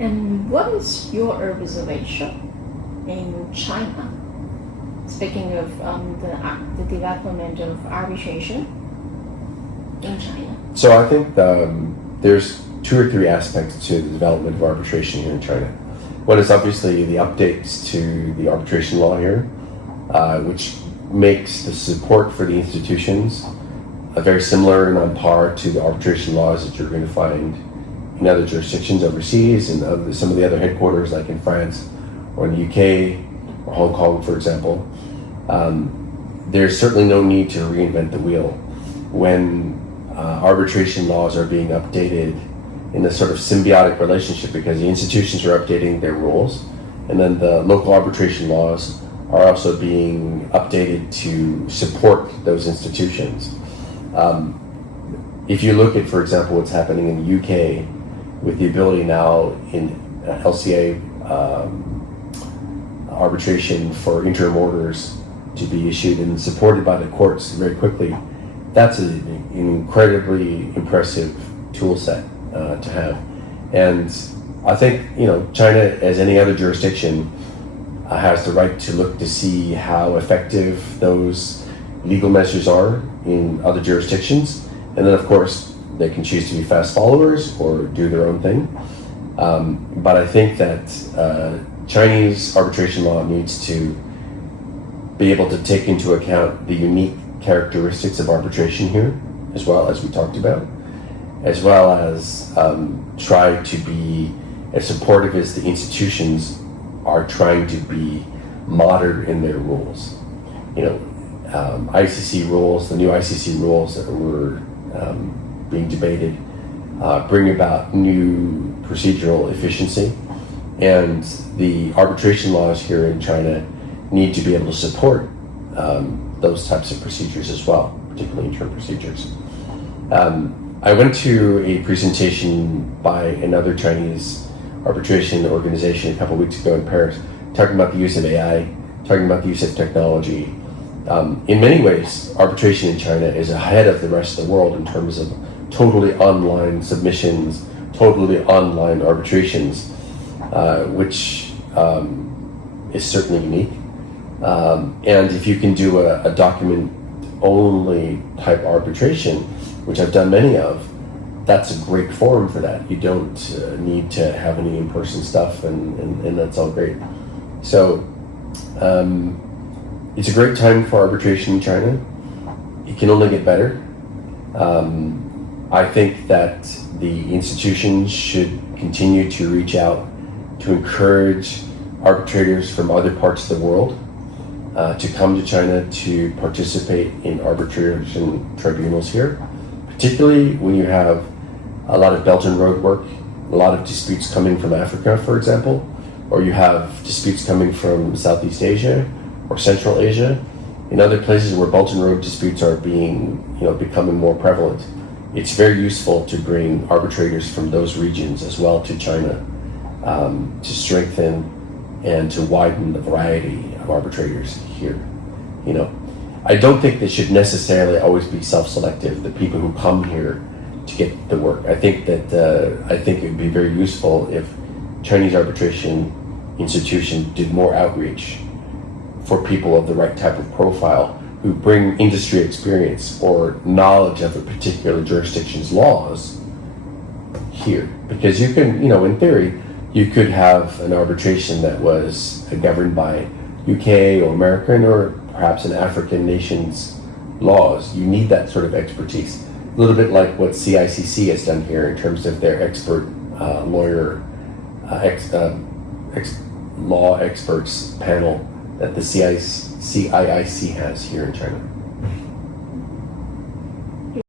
And what is your observation in China? Speaking of the development of arbitration in China. So I think there's two or three aspects to the development of arbitration here in China. One is obviously the updates to the arbitration law here, which makes the support for the institutions very similar and on par to the arbitration laws that you're going to find in other jurisdictions overseas and some of the other headquarters like in France or in the UK or Hong Kong, for example. There's certainly no need to reinvent the wheel when arbitration laws are being updated in a sort of symbiotic relationship, because the institutions are updating their rules and then the local arbitration laws are also being updated to support those institutions. If you look at, for example, what's happening in the UK with the ability now in LCA arbitration for interim orders to be issued and supported by the courts very quickly, that's an incredibly impressive tool set to have. And I think, China, as any other jurisdiction, has the right to look to see how effective those legal measures are in other jurisdictions. And then, of course, they can choose to be fast followers or do their own thing. But I think that Chinese arbitration law needs to be able to take into account the unique characteristics of arbitration here, as well as we talked about, as well as try to be as supportive as the institutions are trying to be modern in their rules. ICC rules, the new ICC rules that were being debated, bring about new procedural efficiency, and the arbitration laws here in China need to be able to support those types of procedures as well, particularly interim procedures. I went to a presentation by another Chinese arbitration organization a couple of weeks ago in Paris, talking about the use of AI, talking about the use of technology. In many ways, arbitration in China is ahead of the rest of the world in terms of totally online submissions, totally online arbitrations, which is certainly unique. And if you can do a document-only type arbitration, which I've done many of, that's a great forum for that. You don't need to have any in-person stuff, and that's all great. So it's a great time for arbitration in China. It can only get better. I think that the institutions should continue to reach out to encourage arbitrators from other parts of the world to come to China to participate in arbitration tribunals here, particularly when you have a lot of Belt and Road work, a lot of disputes coming from Africa, for example, or you have disputes coming from Southeast Asia or Central Asia, in other places where Belt and Road disputes are becoming more prevalent. It's very useful to bring arbitrators from those regions as well to China to strengthen and to widen the variety of arbitrators here. I don't think they should necessarily always be self-selective, the people who come here to get the work. I think it would be very useful if Chinese arbitration institution did more outreach for people of the right type of profile who bring industry experience or knowledge of a particular jurisdiction's laws here. Because you can, in theory, you could have an arbitration that was governed by UK or American or perhaps an African nation's laws. You need that sort of expertise. A little bit like what CICC has done here in terms of their expert lawyer, law experts panel that the CIIC has here in China.